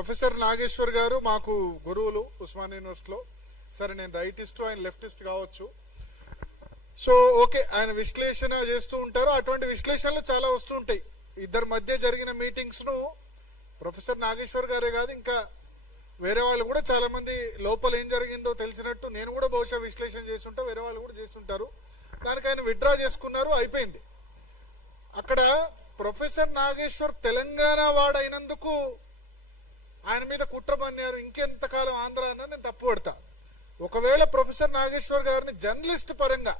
Professor Nageshwar గారు మాకు గురువులు ఉస్మానియా యూనివర్సిటీలో. సరే, నేను రైటిస్ట్, ఆయన లెఫ్టిస్ట్ కావచ్చు. సో ఓకే, ఆయన విశ్లేషణ చేస్తూ ఉంటారు. అటువంటి విశ్లేషణలు చాలా వస్తూ ఉంటాయి. ఇద్దరి మధ్య జరిగిన మీటింగ్స్ ను ప్రొఫెసర్ నాగేశ్వర్ గారే కాదు, ఇంకా వేరే వాళ్ళు కూడా చాలా మంది లోపల ఏం జరిగిందో తెలిసినట్టు నేను కూడా బహుశా విశ్లేషణ చేస్తుంటా, వేరే వాళ్ళు కూడా చేస్తుంటారు. దానికి ఆయన విత్డ్రా చేసుకున్నారు, అయిపోయింది. అక్కడ ప్రొఫెసర్ నాగేశ్వర్ తెలంగాణ వాడైనందుకు ఆయన మీద కుట్ర పన్నారు. ఇంకెంతకాలం ఆంధ్ర అన్న నేను తప్పు పడతా. ఒకవేళ ప్రొఫెసర్ నాగేశ్వర్ గారిని జర్నలిస్ట్ పరంగా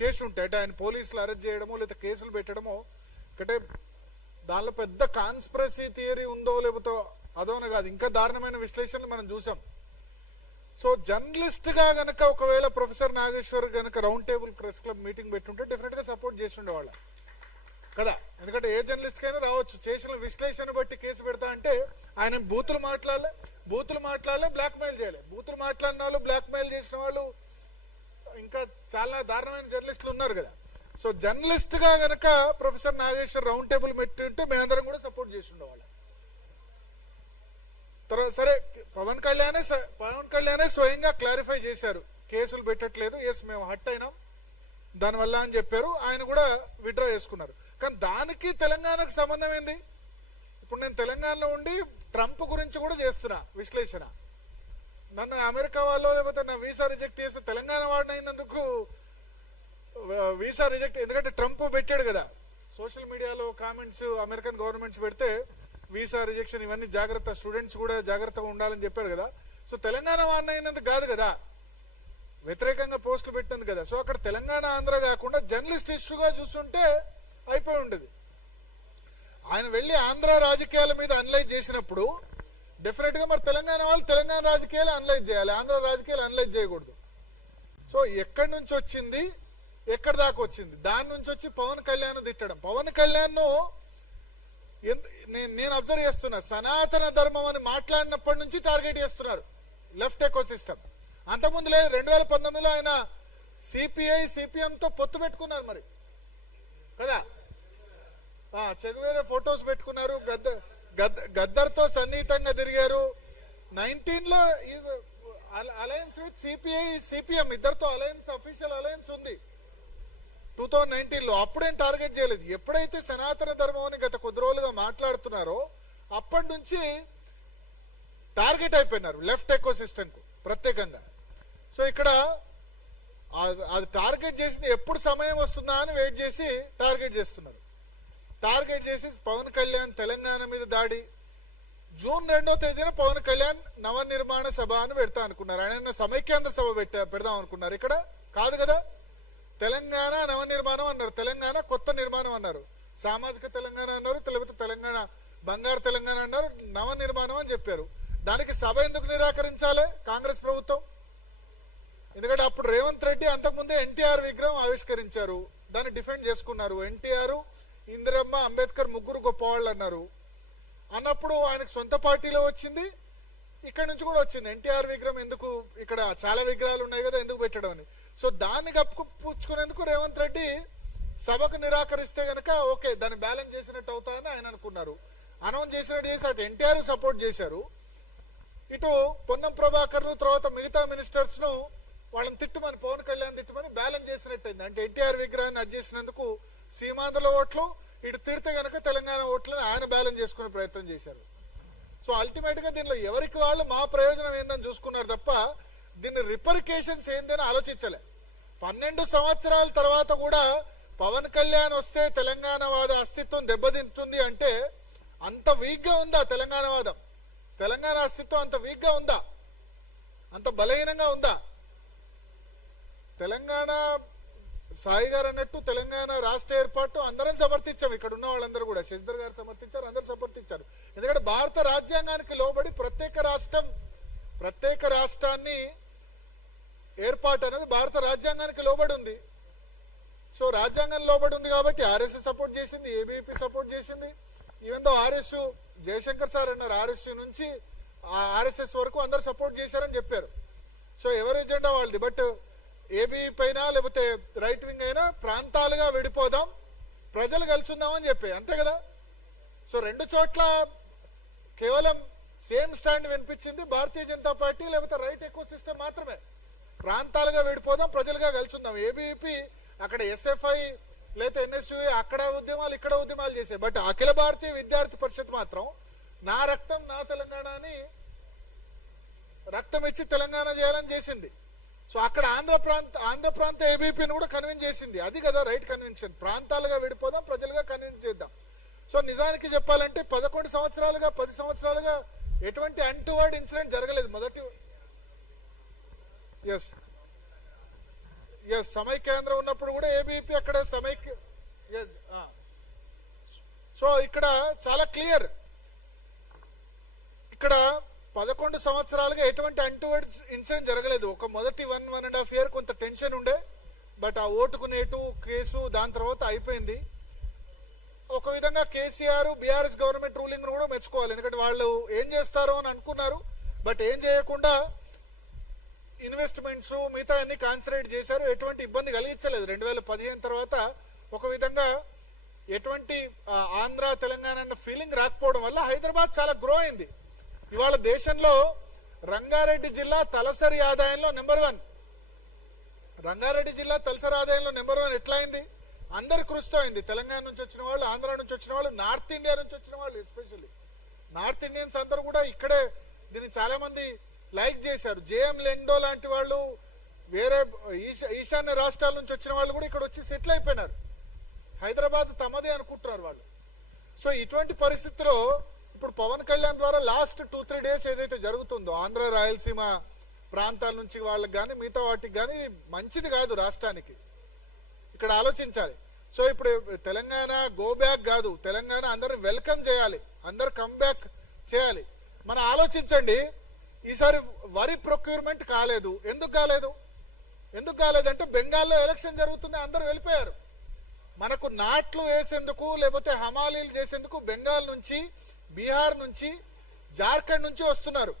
చేసి ఉంటే, అంటే ఆయన పోలీసులు అరెస్ట్ చేయడమో లేదా కేసులు పెట్టడమో, అంటే దానిలో పెద్ద కాన్స్పిరసీ థియరీ ఉందో లేకపోతే అదోన కాదు, ఇంకా దారుణమైన విశ్లేషణలు మనం చూసాం. సో జర్నలిస్ట్ గా గనక ఒకవేళ ప్రొఫెసర్ నాగేశ్వర్ గనక round table press club meeting పెట్టుంటే డెఫినెట్ గా సపోర్ట్ చేసి ఉండేవాళ్ళ కదా. ఎందుకంటే ఏ జర్నలిస్ట్ కైనా రావచ్చు, చేసిన విశ్లేషణ బట్టి కేసు పెడతా అంటే ఆయన బూతులు మాట్లాడలే, బ్లాక్ మెయిల్ చేయలే. బూతులు మాట్లాడిన వాళ్ళు, బ్లాక్ మెయిల్ చేసిన వాళ్ళు ఇంకా చాలా దారుణమైన జర్నలిస్టులు ఉన్నారు కదా. సో జర్నలిస్ట్ గా గనక ప్రొఫెసర్ నాగేశ్వర్ రౌండ్ టేబుల్ పెట్టుంటే మేమందరం కూడా సపోర్ట్ చేసి ఉండేవాళ్ళం. తర్వాత సరే, పవన్ కళ్యాణే స్వయంగా క్లారిఫై చేశారు, కేసులు పెట్టట్లేదు, ఎస్ మేము హట్ అయినాం దానివల్ల అని చెప్పారు. ఆయన కూడా విత్డ్రా చేసుకున్నారు. కానీ దానికి తెలంగాణకు సంబంధం ఏంది? ఇప్పుడు నేను తెలంగాణలో ఉండి ట్రంప్ గురించి కూడా చేస్తున్నా విశ్లేషణ. నన్ను అమెరికా వాళ్ళు లేకపోతే నా వీసా రిజెక్ట్ చేస్తే తెలంగాణ వాడినందుకు వీసా రిజెక్ట్, ఎందుకంటే ట్రంప్ పెట్టాడు కదా సోషల్ మీడియాలో కామెంట్స్, అమెరికన్ గవర్నమెంట్స్ పెడితే వీసా రిజెక్షన్ ఇవన్నీ జాగ్రత్త, స్టూడెంట్స్ కూడా జాగ్రత్తగా ఉండాలని చెప్పాడు కదా. సో తెలంగాణ వాడినందుకు కాదు కదా, వ్యతిరేకంగా పోస్టులు పెట్టింది కదా. సో అక్కడ తెలంగాణ ఆంధ్ర కాకుండా జర్నలిస్ట్ ఇష్యూగా చూస్తుంటే అయిపోయి ఉండేది. ఆయన వెళ్ళి ఆంధ్ర రాజకీయాల మీద అనలైజ్ చేసినప్పుడు డెఫినెట్ గా మరి తెలంగాణ వాళ్ళు తెలంగాణ రాజకీయాలు అనలైజ్ చేయాలి, ఆంధ్ర రాజకీయాలు అనలైజ్ చేయకూడదు. సో ఎక్కడి నుంచి వచ్చింది, ఎక్కడి దాకా వచ్చింది, దాని నుంచి వచ్చి పవన్ కళ్యాణ్ తిట్టడం. పవన్ కళ్యాణ్ నేను అబ్జర్వ్ చేస్తున్నా, సనాతన ధర్మం అని మాట్లాడినప్పటి నుంచి టార్గెట్ చేస్తున్నారు లెఫ్ట్ ఎకో సిస్టమ్. అంతకుముందు లేదు, 2019లో ఆయన సిపిఐ సిపిఎం తో పొత్తు పెట్టుకున్నారు మరి కదా, చెగువేరే ఫొటోస్ పెట్టుకున్నారు, గద్దర్తో సన్నిహితంగా తిరిగారు. 19లో అలయన్స్ విత్ సిపిఐ సిపిఎం ఇద్దరితో అలయన్స్, అఫీషియల్ అలయన్స్ ఉంది 2019లో. అప్పుడేం టార్గెట్ చేయలేదు. ఎప్పుడైతే సనాతన ధర్మం అని గత కొద్ది రోజులుగా మాట్లాడుతున్నారో అప్పటి నుంచి టార్గెట్ అయిపోయినారు లెఫ్ట్ ఎకో సిస్టమ్ కు ప్రత్యేకంగా. సో ఇక్కడ అది టార్గెట్ చేసింది ఎప్పుడు సమయం వస్తుందా అని వెయిట్ చేసి టార్గెట్ చేస్తున్నారు. టార్గెట్ చేసి పవన్ కళ్యాణ్ తెలంగాణ మీద దాడి. జూన్ 2వ తేదీన పవన్ కళ్యాణ్ నవనిర్మాణ సభ అని పెడతా అనుకున్నారు. ఆయన సమైక్యాంధ్ర సభ పెడదాం అనుకున్నారు. ఇక్కడ కాదు కదా, తెలంగాణ నవనిర్మాణం అన్నారు, తెలంగాణ కొత్త నిర్మాణం అన్నారు, సామాజిక తెలంగాణ అన్నారు, లేకపోతే తెలంగాణ బంగారు తెలంగాణ అన్నారు, నవనిర్మాణం అని చెప్పారు. దానికి సభ ఎందుకు నిరాకరించాలి కాంగ్రెస్ ప్రభుత్వం? ఎందుకంటే అప్పుడు రేవంత్ రెడ్డి అంతకుముందే ఎన్టీఆర్ విగ్రహం ఆవిష్కరించారు, దాన్ని డిఫెండ్ చేసుకున్నారు. ఎన్టీఆర్, ఇందిరమ్మ, అంబేద్కర్ ముగ్గురు గొప్పవాళ్ళు అన్నారు. అన్నప్పుడు ఆయనకు సొంత పార్టీలో వచ్చింది, ఇక్కడ నుంచి కూడా వచ్చింది. ఎన్టీఆర్ విగ్రహం ఎందుకు, ఇక్కడ చాలా విగ్రహాలు ఉన్నాయి కదా ఎందుకు పెట్టడం అని. సో దాన్ని కప్పుపుచ్చుకునేందుకు రేవంత్ రెడ్డి సభకు నిరాకరిస్తే గనక ఓకే దాన్ని బ్యాలెన్స్ చేసినట్టు అవుతాయని ఆయన అనుకున్నారు. అనౌన్స్ చేసినట్టు చేసి అటు ఎన్టీఆర్ సపోర్ట్ చేశారు, ఇటు పొన్నం ప్రభాకర్ తర్వాత మిగతా మినిస్టర్స్ ను వాళ్ళని తిట్టుమని, పవన్ కళ్యాణ్ తిట్టుమని బ్యాలెన్స్ చేసినట్టయింది. అంటే ఎన్టీఆర్ విగ్రహాన్ని అది చేసినందుకు సీమాంధ్రలో ఓట్లు, ఇటు తిడితే గనక తెలంగాణ ఓట్లను ఆయన బ్యాలెన్స్ చేసుకునే ప్రయత్నం చేశారు. సో అల్టిమేట్ గా దీనిలో ఎవరికి వాళ్ళు మా ప్రయోజనం ఏందని చూసుకున్నారు తప్ప దీని రిపర్కేషన్స్ ఏందని ఆలోచించలే. 12 సంవత్సరాల తర్వాత కూడా పవన్ కళ్యాణ్ వస్తే తెలంగాణ వాద అస్తిత్వం దెబ్బతింటుంది అంటే అంత వీక్ గా ఉందా తెలంగాణ వాదం? తెలంగాణ అస్తిత్వం అంత వీక్ గా ఉందా, అంత బలహీనంగా ఉందా? తెలంగాణ సాయి గారు అన్నట్టు తెలంగాణ రాష్ట్ర ఏర్పాటు అందరం సమర్థించాం, ఇక్కడ ఉన్న వాళ్ళందరూ కూడా, శశిధర్ గారు సమర్థించారు, అందరూ సమర్థించారు. ఎందుకంటే భారత రాజ్యాంగానికి లోబడి ప్రత్యేక రాష్ట్రాన్ని ఏర్పాటు అనేది భారత రాజ్యాంగానికి లోబడి ఉంది. సో రాజ్యాంగం లోబడి ఉంది కాబట్టి ఆర్ఎస్ఎస్ సపోర్ట్ చేసింది, ఏబీపీ సపోర్ట్ చేసింది. Even though RS Jayashankar sir అన్నారు, ఆర్ఎస్ నుంచి ఆర్ఎస్ఎస్ వరకు అందరు సపోర్ట్ చేశారని చెప్పారు. సో ఎవరి ఎజెండా వాళ్ళది. బట్ ఏబీ పైన లేకపోతే రైట్ వింగ్ అయినా ప్రాంతాలుగా విడిపోదాం, ప్రజలు కలిసి ఉందామని చెప్పి, అంతే కదా. సో రెండు చోట్ల కేవలం సేమ్ స్టాండ్ వినిపించింది భారతీయ జనతా పార్టీ లేకపోతే రైట్ ఎకో సిస్టమ్ మాత్రమే. ప్రాంతాలుగా విడిపోదాం, ప్రజలుగా కలుసుందాం. ఏబీపీ అక్కడ ఎస్ఎఫ్ఐ లేదా ఎన్ఎస్యుఐ అక్కడ ఉద్యమాలు ఇక్కడ ఉద్యమాలు చేసే, బట్ అఖిల భారతీయ విద్యార్థి పరిషత్ మాత్రం నా రక్తం నా తెలంగాణ అని రక్తం ఇచ్చి తెలంగాణ చేయాలని చేసింది. సో అక్కడ ఆంధ్ర ప్రాంత ఏబీపీని కూడా కన్విన్స్ చేసింది. అది కదా రైట్ కన్వెన్షన్. ప్రాంతాలుగా విడిపోదాం, ప్రజలుగా కన్విన్స్ చేద్దాం. సో నిజానికి చెప్పాలంటే 11 సంవత్సరాలుగా 10 సంవత్సరాలుగా ఎటువంటి అన్టువర్డ్ ఇన్సిడెంట్ జరగలేదు. మొదటి ఎస్ సమైక్యాంధ్ర ఉన్నప్పుడు కూడా ఏబీపీ అక్కడ సమైక్య. సో ఇక్కడ చాలా క్లియర్, ఇక్కడ 11 సంవత్సరాలుగా ఎటువంటి అన్టువర్డ్ ఇన్సిడెంట్ జరగలేదు. ఒక మొదటి 1.5 year కొంత టెన్షన్ ఉండే, బట్ ఆ ఓటుకు నేటు కేసు దాని తర్వాత అయిపోయింది. ఒక విధంగా కేసీఆర్ బీఆర్ఎస్ గవర్నమెంట్ రూలింగ్ కూడా మెచ్చుకోవాలి. ఎందుకంటే వాళ్ళు ఏం చేస్తారో అని అనుకున్నారు, బట్ ఏం చేయకుండా ఇన్వెస్ట్మెంట్స్ మిగతా అన్ని కాన్సన్ట్రేట్ చేశారు. ఎటువంటి ఇబ్బంది కలిగించలేదు. 2015 తర్వాత ఒక విధంగా ఎటువంటి ఆంధ్ర తెలంగాణ అన్న ఫీలింగ్ రాకపోవడం వల్ల హైదరాబాద్ చాలా గ్రో అయింది. ఇవాళ దేశంలో రంగారెడ్డి జిల్లా తలసరి ఆదాయంలో నెంబర్ 1. రంగారెడ్డి జిల్లా తలసరి ఆదాయంలో నెంబర్ 1 ఎట్లా అయింది? అందరి కృషితో అయింది. తెలంగాణ నుంచి వచ్చిన వాళ్ళు, ఆంధ్ర నుంచి వచ్చిన వాళ్ళు, నార్త్ ఇండియా నుంచి వచ్చిన వాళ్ళు, ఎస్పెషల్లీ నార్త్ ఇండియన్స్ అందరూ కూడా ఇక్కడే దీన్ని చాలా మంది లైక్ చేశారు. జేఎం లెంగ్డో లాంటి వాళ్ళు, వేరే ఈశాన్య రాష్ట్రాల నుంచి వచ్చిన వాళ్ళు కూడా ఇక్కడ వచ్చి సెటిల్ అయిపోయినారు. హైదరాబాద్ తమదే అనుకుంటున్నారు వాళ్ళు. సో ఇటువంటి పరిస్థితిలో ఇప్పుడు పవన్ కళ్యాణ్ ద్వారా లాస్ట్ 2-3 days ఏదైతే జరుగుతుందో ఆంధ్ర రాయలసీమ ప్రాంతాల నుంచి వాళ్ళకి కానీ మిగతా వాటికి కానీ మంచిది కాదు రాష్ట్రానికి. ఇక్కడ ఆలోచించాలి. సో ఇప్పుడు తెలంగాణ గో బ్యాక్ కాదు, తెలంగాణ అందరు వెల్కమ్ చేయాలి, అందరు కమ్ బ్యాక్ చేయాలి. మనం ఆలోచించండి, ఈసారి వరి ప్రొక్యూర్మెంట్ కాలేదు. ఎందుకు కాలేదంటే బెంగాల్లో ఎలక్షన్ జరుగుతుంది, అందరు వెళ్ళిపోయారు. మనకు నాట్లు వేసేందుకు లేకపోతే హమాలీలు చేసేందుకు బెంగాల్ నుంచి, బీహార్ నుంచి, జార్ఖండ్ నుంచి వస్తున్నారు.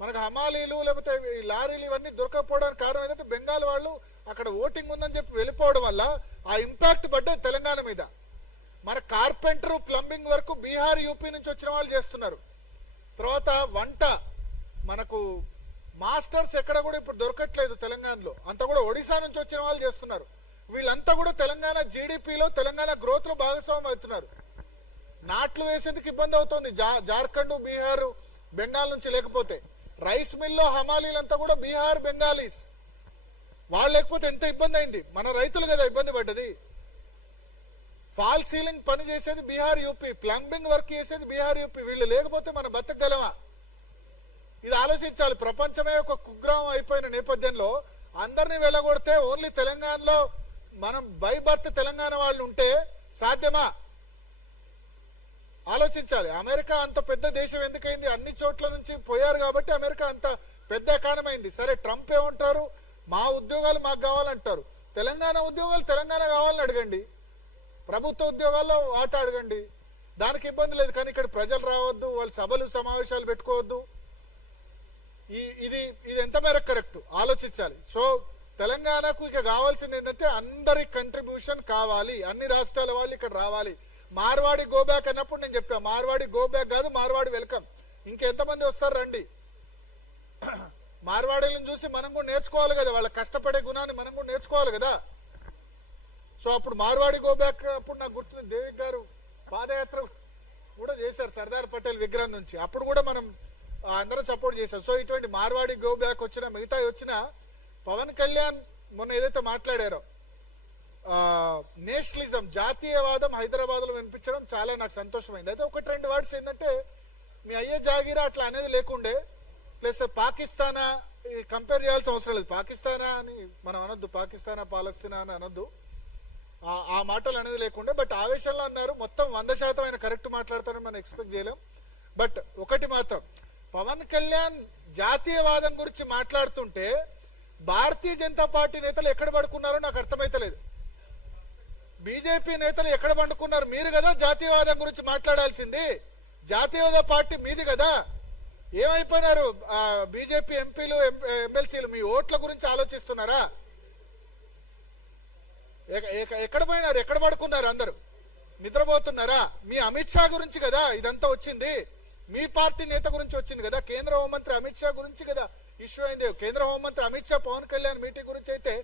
మనకు హమాలీలు లేకపోతే లారీలు ఇవన్నీ దొరకకపోవడానికి కారణం ఏంటంటే బెంగాల్ వాళ్ళు అక్కడ ఓటింగ్ ఉందని చెప్పి వెళ్ళిపోవడం వల్ల ఆ ఇంపాక్ట్ పడ్డది తెలంగాణ మీద. మన కార్పెంటర్ ప్లంబింగ్ వరకు బీహార్ యూపీ నుంచి వచ్చిన వాళ్ళు చేస్తున్నారు. తర్వాత వంట మనకు మాస్టర్స్ ఎక్కడ కూడా ఇప్పుడు దొరకట్లేదు తెలంగాణలో, అంతా కూడా ఒడిశా నుంచి వచ్చిన వాళ్ళు చేస్తున్నారు. వీళ్ళంతా కూడా తెలంగాణ జీడిపిలో తెలంగాణ గ్రోత్ లో భాగస్వామ్యం అవుతున్నారు. నాట్లు వేసేందుకు ఇబ్బంది అవుతుంది జార్ఖండ్, బీహార్, బెంగాల్ నుంచి. లేకపోతే రైస్ మిల్లో హమాలీలంతా కూడా బీహార్ బెంగాలీస్. వాళ్ళు లేకపోతే ఎంత ఇబ్బంది అయింది. మన రైతులు కదా ఇబ్బంది పడ్డది. ఫాల్ సీలింగ్ పని చేసేది బీహార్ యూపీ, ప్లంబింగ్ వర్క్ చేసేది బీహార్ యూపీ. వీళ్ళు లేకపోతే మనం బతకగలమా? ఇది ఆలోచించాలి. ప్రపంచమే ఒక కుగ్రామం అయిపోయిన నేపథ్యంలో అందరినీ వెళ్ళగొడితే ఓన్లీ తెలంగాణలో మనం బై బర్త్ తెలంగాణ వాళ్ళు ఉంటే సాధ్యమా? ఆలోచించాలి. అమెరికా అంత పెద్ద దేశం ఎందుకైంది? అన్ని చోట్ల నుంచి పోయారు కాబట్టి అమెరికా అంత పెద్ద ఎకానమీ అయింది. సరే, ట్రంప్ ఏమంటారు? మా ఉద్యోగాలు మాకు కావాలంటారు. తెలంగాణ ఉద్యోగాలు తెలంగాణ కావాలని అడగండి, ప్రభుత్వ ఉద్యోగాల్లో వాటా అడగండి, దానికి ఇబ్బంది లేదు. కానీ ఇక్కడ ప్రజలు రావద్దు, వాళ్ళు సభలు సమావేశాలు పెట్టుకోవద్దు. ఇది ఎంత మేరకు కరెక్ట్ ఆలోచించాలి. సో తెలంగాణకు ఇక కావాల్సింది ఏంటంటే అందరి కంట్రిబ్యూషన్ కావాలి, అన్ని రాష్ట్రాల వాళ్ళు ఇక్కడ రావాలి. మార్వాడి గో బ్యాక్ అన్నప్పుడు నేను చెప్పా, మార్వాడి గో బ్యాక్ కాదు, మార్వాడి వెల్కమ్. ఇంకెంతమంది వస్తారు రండి. మార్వాడీలను చూసి మనం కూడా నేర్చుకోవాలి కదా, వాళ్ళ కష్టపడే గుణాన్ని మనం కూడా నేర్చుకోవాలి కదా. సో అప్పుడు మార్వాడి గో బ్యాక్ అప్పుడు నాకు గుర్తుంది, దేవిక్ గారు పాదయాత్ర కూడా చేశారు సర్దార్ పటేల్ విగ్రహం నుంచి. అప్పుడు కూడా మనం అందరం సపోర్ట్ చేశారు. సో ఇటువంటి మార్వాడి గో బ్యాక్ వచ్చినా మిగతా వచ్చినా పవన్ కళ్యాణ్ మొన్న ఏదైతే మాట్లాడారో నేషనలిజం, జాతీయవాదం హైదరాబాద్ లో వినిపించడం చాలా నాకు సంతోషమైంది. అయితే 1-2 వర్డ్స్ ఏంటంటే మీ అయ్యే జాగీరా అట్లా అనేది లేకుండే, ప్లస్ పాకిస్తానా కంపేర్ చేయాల్సిన అవసరం లేదు. పాకిస్తానా అని మనం అనొద్దు, పాకిస్తానా పాలస్తీనా అని అనొద్దు, ఆ మాటలు అనేది లేకుండే. బట్ ఆవేశంలో అన్నారు. మొత్తం 100% ఆయన కరెక్ట్ మాట్లాడతారని మనం ఎక్స్పెక్ట్ చేయలేం. బట్ ఒకటి మాత్రం, పవన్ కళ్యాణ్ జాతీయవాదం గురించి మాట్లాడుతుంటే భారతీయ జనతా పార్టీ నేతలు ఎక్కడ పడుకున్నారో నాకు అర్థమైతలేదు. బీజేపీ నేతలు ఎక్కడ పండుకున్నారు? మీరు కదా జాతీయవాదం గురించి మాట్లాడాల్సింది, జాతీయవాద పార్టీ మీది కదా. ఏమైపోయినారు బీజేపీ ఎంపీలు ఎమ్మెల్సీలు? మీ ఓట్ల గురించి ఆలోచిస్తున్నారా? ఎక్కడ పోయినారు? ఎక్కడ పడుకున్నారు? అందరూ నిద్రపోతున్నారా? మీ అమిత్ షా గురించి కదా ఇదంతా వచ్చింది. మీ పార్టీ నేత గురించి వచ్చింది కదా, కేంద్ర హోంమంత్రి అమిత్ షా గురించి కదా ఇష్యూ అయింది. కేంద్ర హోంమంత్రి అమిత్ షా పవన్ కళ్యాణ్ మీటింగ్ గురించి అయితే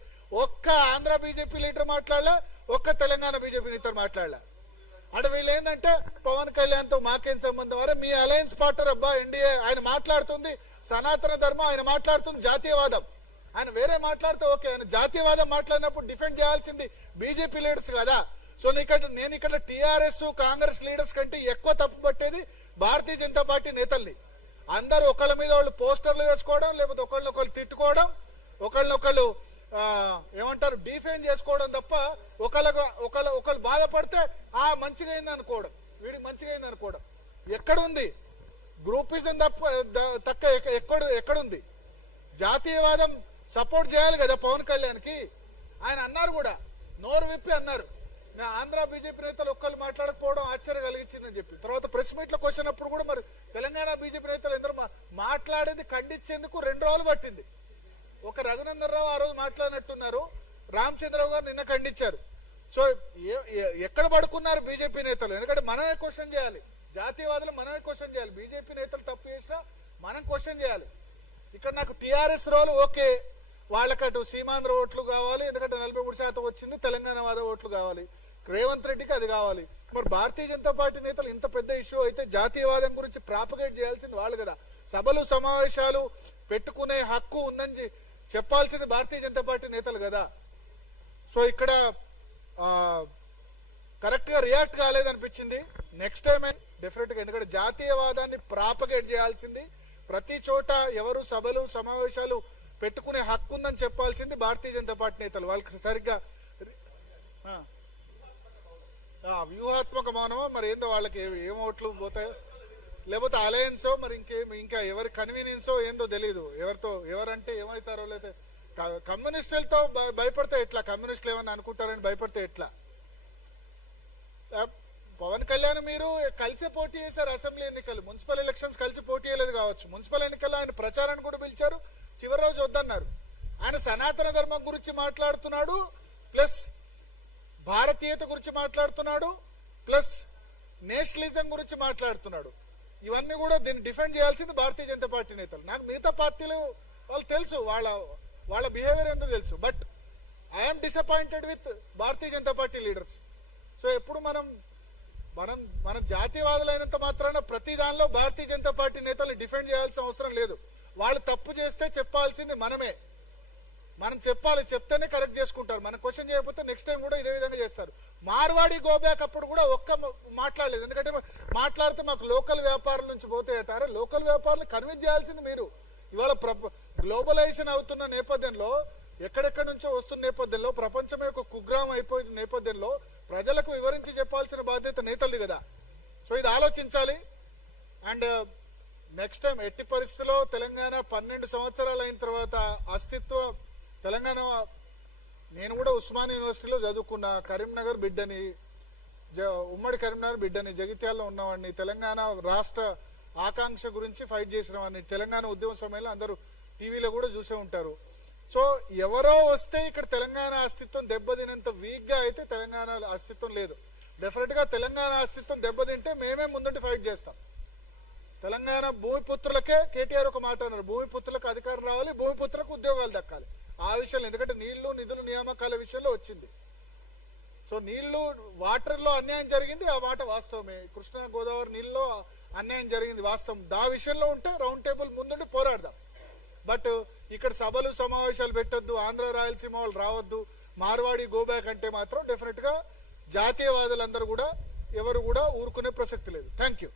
ఒక్క ఆంధ్ర బీజేపీ లీడర్ మాట్లాడలే, ఒక్క తెలంగాణ బీజేపీ నేత మాట్లాడలే. అంటే వీళ్ళు ఏంటంటే పవన్ కళ్యాణ్ తో మాకేం సంబంధం, అరే మీ అలయన్స్ పార్ట్నర్ అబ్బా ఎన్డీఏ, ఆయన మాట్లాడుతుంది సనాతన ధర్మం, ఆయన మాట్లాడుతుంది జాతీయవాదం. ఆయన వేరే మాట్లాడితే ఓకే, ఆయన జాతీయవాదం మాట్లాడినప్పుడు డిఫెండ్ చేయాల్సింది బీజేపీ లీడర్స్ కదా. సో నేను ఇక్కడ టీఆర్ఎస్ కాంగ్రెస్ లీడర్స్ కంటే ఎక్కువ తప్పు పట్టేది భారతీయ జనతా పార్టీ నేతల్ని. అందరూ ఒకళ్ళ మీద వాళ్ళు పోస్టర్లు వేసుకోవడం, లేకపోతే ఒకళ్ళనొకళ్ళు తిట్టుకోవడం, ఒకళ్ళనొకళ్ళు ఏమంటారు డిఫెండ్ చేసుకోవడం తప్ప ఒకళ్ళు బాధపడితే మంచిగా అయింది అనుకోవడం, వీడికి మంచిగా అయింది అనుకోవడం ఎక్కడుంది? గ్రూపిజం తక్క ఎక్కడుంది? జాతీయవాదం సపోర్ట్ చేయాలి కదా పవన్ కళ్యాణ్ కి. ఆయన అన్నారు కూడా, నోరు విప్పి అన్నారు, నా ఆంధ్ర బీజేపీ నేతలు ఒక్కళ్ళు మాట్లాడకపోవడం ఆశ్చర్యం కలిగించిందని చెప్పి. తర్వాత ప్రెస్ మీట్ లోకి వచ్చినప్పుడు కూడా మరి తెలంగాణ బీజేపీ నేతలు ఎందరూ మాట్లాడేది ఖండించేందుకు 2 రోజులు పట్టింది. ఒక రఘునందన్ రావు ఆ రోజు మాట్లాడినట్టున్నారు, రామచంద్రరావు గారు నిన్న ఖండించారు. సో ఎక్కడ పడుకున్నారు బీజేపీ నేతలు? ఎందుకంటే మనమే క్వశ్చన్ చేయాలి, జాతీయవాదులు మనమే క్వశ్చన్ చేయాలి. బీజేపీ నేతలు తప్పు చేసినా మనం క్వశ్చన్ చేయాలి. ఇక్కడ నాకు టీఆర్ఎస్ రోల్ ఓకే, వాళ్ళకటు సీమాంధ్ర ఓట్లు కావాలి, ఎందుకంటే 43% వచ్చింది, తెలంగాణ వాద ఓట్లు కావాలి, రేవంత్ రెడ్డికి అది కావాలి. మరి భారతీయ జనతా పార్టీ నేతలు ఇంత పెద్ద ఇష్యూ అయితే జాతీయవాదం గురించి ప్రాపగేట్ చేయాల్సింది వాళ్ళు కదా. సభలు సమావేశాలు పెట్టుకునే హక్కు ఉందని చెప్పాల్సింది భారతీయ జనతా పార్టీ నేతలు కదా. సో ఇక్కడ కరెక్ట్ గా రియాక్ట్ కాలేదనిపించింది. నెక్స్ట్ టైం డెఫినెట్ గా, ఎందుకంటే జాతీయవాదాన్ని ప్రాపగేట్ చేయాల్సింది ప్రతి చోట ఎవరు సభలు సమావేశాలు పెట్టుకునే హక్కు ఉందని చెప్పాల్సింది భారతీయ జనతా పార్టీ నేతలు. వాళ్ళకి సరిగ్గా వ్యూహాత్మక మౌనమో మరి ఏందో, వాళ్ళకి ఏం ఓట్లు పోతాయో, లేకపోతే అలయన్సో, మరి ఇంకా ఎవరి కన్వీనియన్సో ఏందో తెలియదు. ఎవరంటే ఏమవుతారో, లేదా కమ్యూనిస్టులతో భయపడితే ఎట్లా, కమ్యూనిస్టులు ఏమన్నా అనుకుంటారని భయపడితే ఎట్లా? పవన్ కళ్యాణ్ మీరు కలిసి పోటీ చేశారు అసెంబ్లీ ఎన్నికలు, మున్సిపల్ ఎలక్షన్స్ కలిసి పోటీ చేయలేదు కావచ్చు. మున్సిపల్ ఎన్నికల్లో ఆయన ప్రచారాన్ని కూడా పిలిచారు, చివరి రోజు వద్దన్నారు. ఆయన సనాతన ధర్మం గురించి మాట్లాడుతున్నాడు, ప్లస్ భారతీయత గురించి మాట్లాడుతున్నాడు, ప్లస్ నేషనలిజం గురించి మాట్లాడుతున్నాడు. ఇవన్నీ కూడా దీన్ని డిఫెండ్ చేయాల్సింది భారతీయ జనతా పార్టీ నేతలు. నాకు మిగతా పార్టీలు వాళ్ళు తెలుసు, వాళ్ళ బిహేవియర్ ఎంతో తెలుసు. But I'm disappointed with Bharatiya Janata party leaders. So ఎప్పుడు మనం జాతీయవాదులైనంత మాత్రాన ప్రతి దానిలో భారతీయ జనతా పార్టీ నేతలు డిఫెండ్ చేయాల్సిన అవసరం లేదు. వాళ్ళు తప్పు చేస్తే చెప్పాల్సింది మనమే. మనం చెప్పాలి, చెప్తేనే కరెక్ట్ చేసుకుంటారు. మనం క్వశ్చన్ చేయకపోతే నెక్స్ట్ టైం కూడా ఇదే విధంగా చేస్తారు. మార్వాడి గోబ్యాక్ అప్పుడు కూడా మాట్లాడలేదు, ఎందుకంటే మాట్లాడితే మాకు లోకల్ వ్యాపారుల నుంచి పోతాయటారు. లోకల్ వ్యాపారులు కన్విన్స్ చేయాల్సింది మీరు. ఇవాళ గ్లోబలైజేషన్ అవుతున్న నేపథ్యంలో, ఎక్కడెక్కడి నుంచో వస్తున్న నేపథ్యంలో, ప్రపంచమే ఒక కుగ్రామం అయిపోయిన నేపథ్యంలో ప్రజలకు వివరించి చెప్పాల్సిన బాధ్యత నేతలు కదా. సో ఇది ఆలోచించాలి. అండ్ నెక్స్ట్ టైం ఎట్టి పరిస్థితిలో తెలంగాణ 12 సంవత్సరాలు అయిన తర్వాత అస్తిత్వ తెలంగాణ, నేను కూడా ఉస్మాన్ యూనివర్సిటీలో చదువుకున్న, కరీంనగర్ బిడ్డని, ఉమ్మడి కరీంనగర్ బిడ్డని, జగిత్యాలలో ఉన్నవాడిని, తెలంగాణ రాష్ట్ర ఆకాంక్ష గురించి ఫైట్ చేసిన వాడిని. తెలంగాణ ఉద్యమ సమయంలో అందరూ టీవీలో కూడా చూసే ఉంటారు. సో ఎవరో వస్తే ఇక్కడ తెలంగాణ అస్తిత్వం దెబ్బతినంత వీక్ గా అయితే తెలంగాణ అస్తిత్వం లేదు. డెఫినెట్ గా తెలంగాణ అస్తిత్వం దెబ్బతింటే మేమే ముందుండి ఫైట్ చేస్తాం. తెలంగాణ భూమిపుత్రులకే కేటీఆర్ ఒక మాట అన్నారు, భూమిపుత్రులకు అధికారం రావాలి, భూమిపుత్రులకు ఉద్యోగాలు దక్కాలి. ఆ విషయంలో, ఎందుకంటే నీళ్లు నిధులు నియామకాల విషయంలో వచ్చింది. సో వాటర్ లో అన్యాయం జరిగింది, ఆ మాట వాస్తవమే. కృష్ణా గోదావరి నీళ్ళలో అన్యాయం జరిగింది వాస్తవం. దా విషయంలో ఉంటే రౌండ్ టేబుల్ ముందుండి పోరాడదాం. బట్ ఇక్కడ సభలు సమావేశాలు పెట్టొద్దు, ఆంధ్ర రాయలసీమ వాళ్ళు రావద్దు, మార్వాడి గోబ్యాక్ అంటే మాత్రం డెఫినెట్ గా జాతీయవాదులందరూ కూడా ఎవరు కూడా ఊరుకునే ప్రసక్తి లేదు. Thank you.